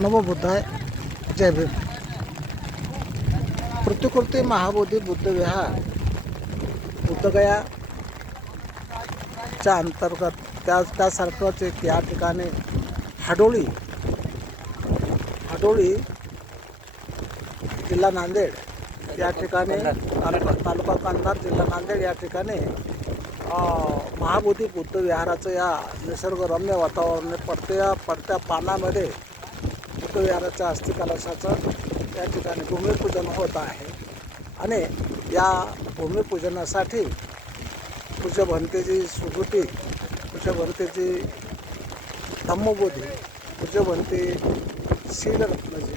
नमो बुद्धाय, जय भीम. प्रतिकृती महाबोधी बुद्ध विहार बुद्धगयाच्या अंतर्गत त्यासारखंच एक या ठिकाणी हाडोळी जिल्हा नांदेड या ठिकाणी तालुका कंधार जिल्हा नांदेड या ठिकाणी महाबोधी बुद्ध विहाराचं या निसर्गरम्य वातावरण पडत्या पानामध्ये बुद्ध विहाराच्या अस्थि कलशाचं या ठिकाणी भूमिपूजन होत आहे. आणि या भूमिपूजनासाठी पूज्य भंतेजी सुकृती, पूज्य भंतेजी धम्मबोधी, पूज्य भंते शीलरत्नजी,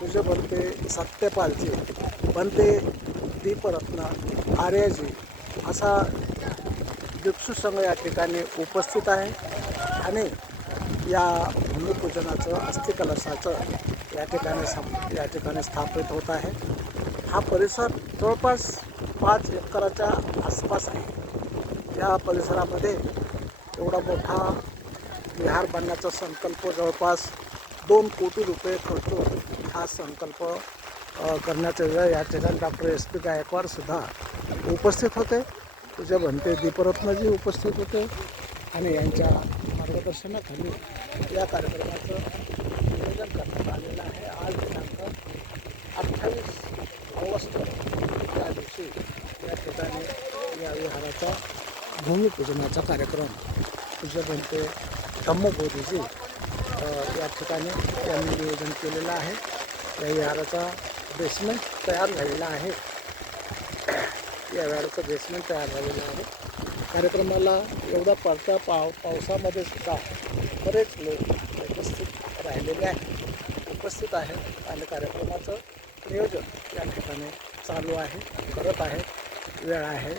पूज्य भंते सत्यपालजी, भंते दीपरत्न आर्यजी असा भिक्षू संघ या ठिकाणी उपस्थित आहे. आणि या भूमिपूजनाचं अस्थि कलशाचं या ठिकाणी स्थापित होत आहे. हा परिसर जवळपास 5 एकराच्या आसपास आहे. या परिसरामध्ये एवढा मोठा विहार बांधण्याचा संकल्प जवळपास 2 कोटी रुपये खर्चून हा संकल्प करण्याच्या वेळी या ठिकाणी डॉक्टर SP गायकवाड सुद्धा उपस्थित होते. पूज्य भंते दीपरत्नजी उपस्थित होते आणि यांच्या मार्गदर्शनाखाली या कार्यक्रमाचं नियोजन करण्यात आलेलं आहे. आज दिनांक 28 ऑगस्ट या दिवशी या ठिकाणी या विहाराचा भूमिपूजनाचा कार्यक्रम पूज्य भंते धम्मबोधीजी या ठिकाणी त्यांनी नियोजन केलेलं आहे. या विहाराचा बेसमेंट तयार झालेला आहे. या विहाराचं बेसमेंट तयार झालेलं आहे. कार्यक्रमाला एवढ्या पडत्या पावसामध्ये सुद्धा बरेच लोक उपस्थित आहेत आणि कार्यक्रमाचं नियोजन या ठिकाणी चालू आहे, करत आहेत. वेळ आहे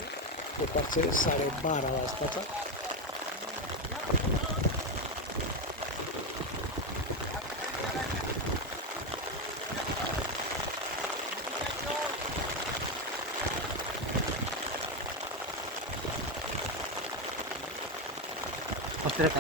दुपारचे 12:30 वाजताचा.